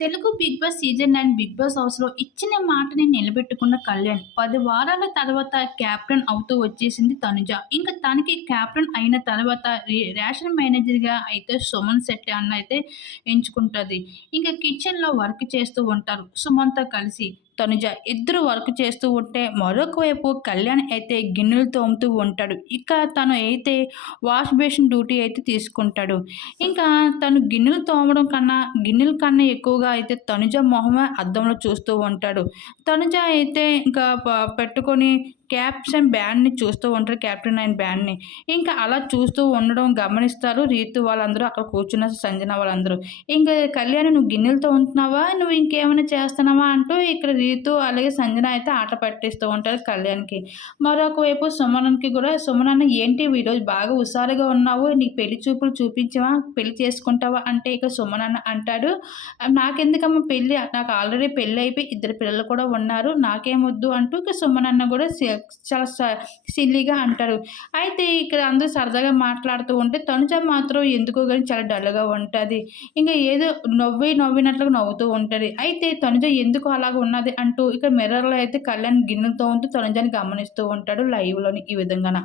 Telugu Bigg Boss season nine Bigg Boss హౌస్‌లో ఇచ్చిన మాటని నిలబెట్టుకున్న కళ్యాణ్. పది వారాల తర్వాత క్యాప్టెన్ అవుతూ వచ్చేసింది తనుజ. ఇంక తనకి క్యాప్టెన్ అయిన తర్వాత రే రేషన్ మేనేజర్‌గా అయితే సుమన్ శెట్టి అన్న అయితే ఎంచుకుంటది. ఇంకా కిచెన్‌లో వర్క్ చేస్తూ ఉంటారు సుమన్‌తో కలిసి. తనుజ ఇద్దరు వర్క్ చేస్తూ ఉంటే మరొక వైపు కళ్యాణ్ అయితే గిన్నెలు తోముతూ ఉంటాడు. ఇక తను అయితే వాష్ బేసిన్ డ్యూటీ అయితే తీసుకుంటాడు. ఇంకా తను గిన్నెలు తోమడం కన్నా గిన్నెల కన్నా ఎక్కువగా అయితే తనుజ మొహమే అద్దంలో చూస్తూ ఉంటాడు. తనుజ అయితే ఇంకా పెట్టుకొని క్యాప్షన్ బ్యాండ్‌ని చూస్తూ ఉంటారు. క్యాప్టెన్ అయిన బ్యాండ్‌ని. ఇంకా అలా చూస్తూ ఉండడం గమనిస్తారు రీతు వాళ్ళందరూ అక్కడ కూర్చున్న సంజన వాళ్ళందరూ. ఇంకా కళ్యాణి "నువ్వు గిన్నెలతో ఉంటున్నావా నువ్వు ఇంకేమైనా చేస్తున్నావా?" అంటూ ఇక్కడ రీతు అలాగే సంజన అయితే ఆట పట్టిస్తూ ఉంటారు కళ్యాణ్‌కి. మరొకవైపు సుమనన్కి కూడా సుమనన్న ఏంటి ఈరోజు బాగా హుషారుగా ఉన్నావు. నీకు పెళ్ళి చూపులు చూపించవా? పెళ్ళి చేసుకుంటావా?" అంటే ఇక సుమనన్న అంటాడు "నాకెందుకమ్మా పెళ్ళి నాకు ఆల్రెడీ పెళ్ళి అయిపోయి ఇద్దరు పిల్లలు కూడా ఉన్నారు. నాకేమొద్దు" అంటూ ఇక సుమనన్న కూడా చాలా స సిల్లీగా అంటారు. అయితే ఇక్కడ అందరూ సరదాగా మాట్లాడుతూ ఉంటే తనుజ మాత్రం ఎందుకో కానీ చాలా డల్‌గా ఉంటుంది. ఇంకా ఏదో నవ్వి నవ్వినట్లుగా నవ్వుతూ ఉంటుంది. అయితే తనుజ ఎందుకు అలాగ ఉన్నది అంటూ ఇక్కడ మిర్రర్‌లో అయితే కళ్యాణ్ గిన్నెలు ఉంటూ తనుజని గమనిస్తూ ఉంటాడు లైవ్‌లోని ఈ విధంగాన.